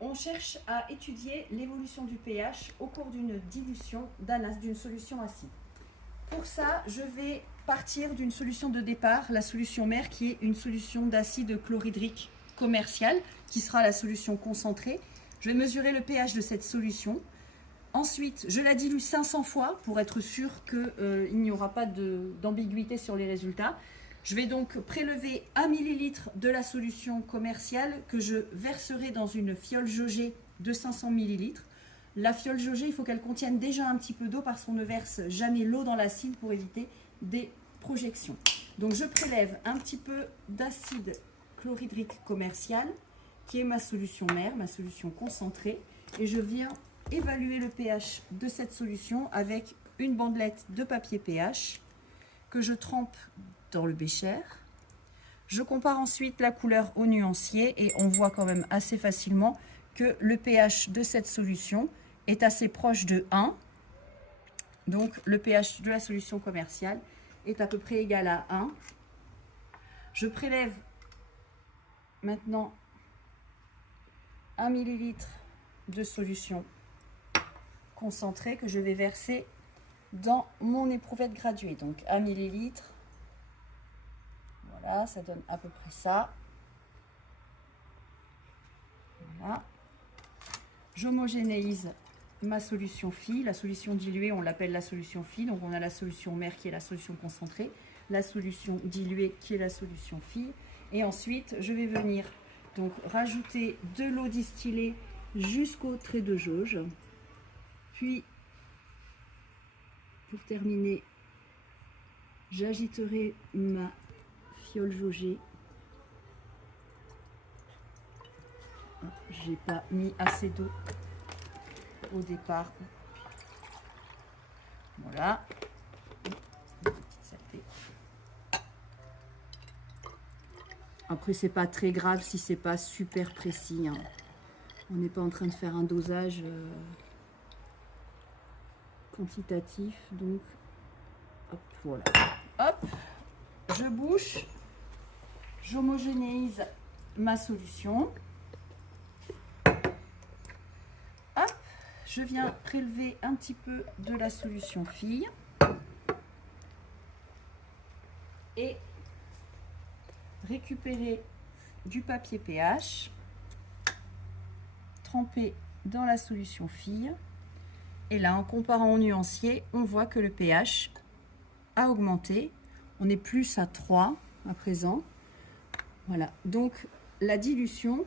On cherche à étudier l'évolution du pH au cours d'une dilution d'une solution acide. Pour ça, je vais partir d'une solution de départ, la solution mère, qui est une solution d'acide chlorhydrique commercial, qui sera la solution concentrée. Je vais mesurer le pH de cette solution. Ensuite, je la dilue 500 fois pour être sûr qu'il n'y aura pas d'ambiguïté sur les résultats. Je vais donc prélever 1 ml de la solution commerciale que je verserai dans une fiole jaugée de 500 ml. La fiole jaugée, il faut qu'elle contienne déjà un petit peu d'eau parce qu'on ne verse jamais l'eau dans l'acide pour éviter des projections. Donc je prélève un petit peu d'acide chlorhydrique commercial qui est ma solution mère, ma solution concentrée, et je viens évaluer le pH de cette solution avec une bandelette de papier pH que je trempe dans le bécher. Je compare ensuite la couleur au nuancier et on voit quand même assez facilement que le pH de cette solution est assez proche de 1. Donc le pH de la solution commerciale est à peu près égal à 1. Je prélève maintenant 1 ml de solution concentrée que je vais verser dans mon éprouvette graduée. Donc 1 ml. Voilà, ça donne à peu près ça. Voilà. J'homogénéise ma solution fille. La solution diluée, on l'appelle la solution fille. Donc on a la solution mère qui est la solution concentrée, la solution diluée qui est la solution fille. Et ensuite, je vais venir donc rajouter de l'eau distillée jusqu'au trait de jauge. Puis, pour terminer, j'agiterai ma fiole jaugée. J'ai pas mis assez d'eau au départ. Voilà. Après, c'est pas très grave si c'est pas super précis, hein. On n'est pas en train de faire un dosage quantitatif, donc hop, voilà. Hop, je bouche, j'homogénéise ma solution. Hop, je viens prélever un petit peu de la solution fille et récupérer du papier pH, tremper dans la solution fille. Et là, en comparant au nuancier, on voit que le pH a augmenté. On est plus à 3 à présent. Voilà, donc la dilution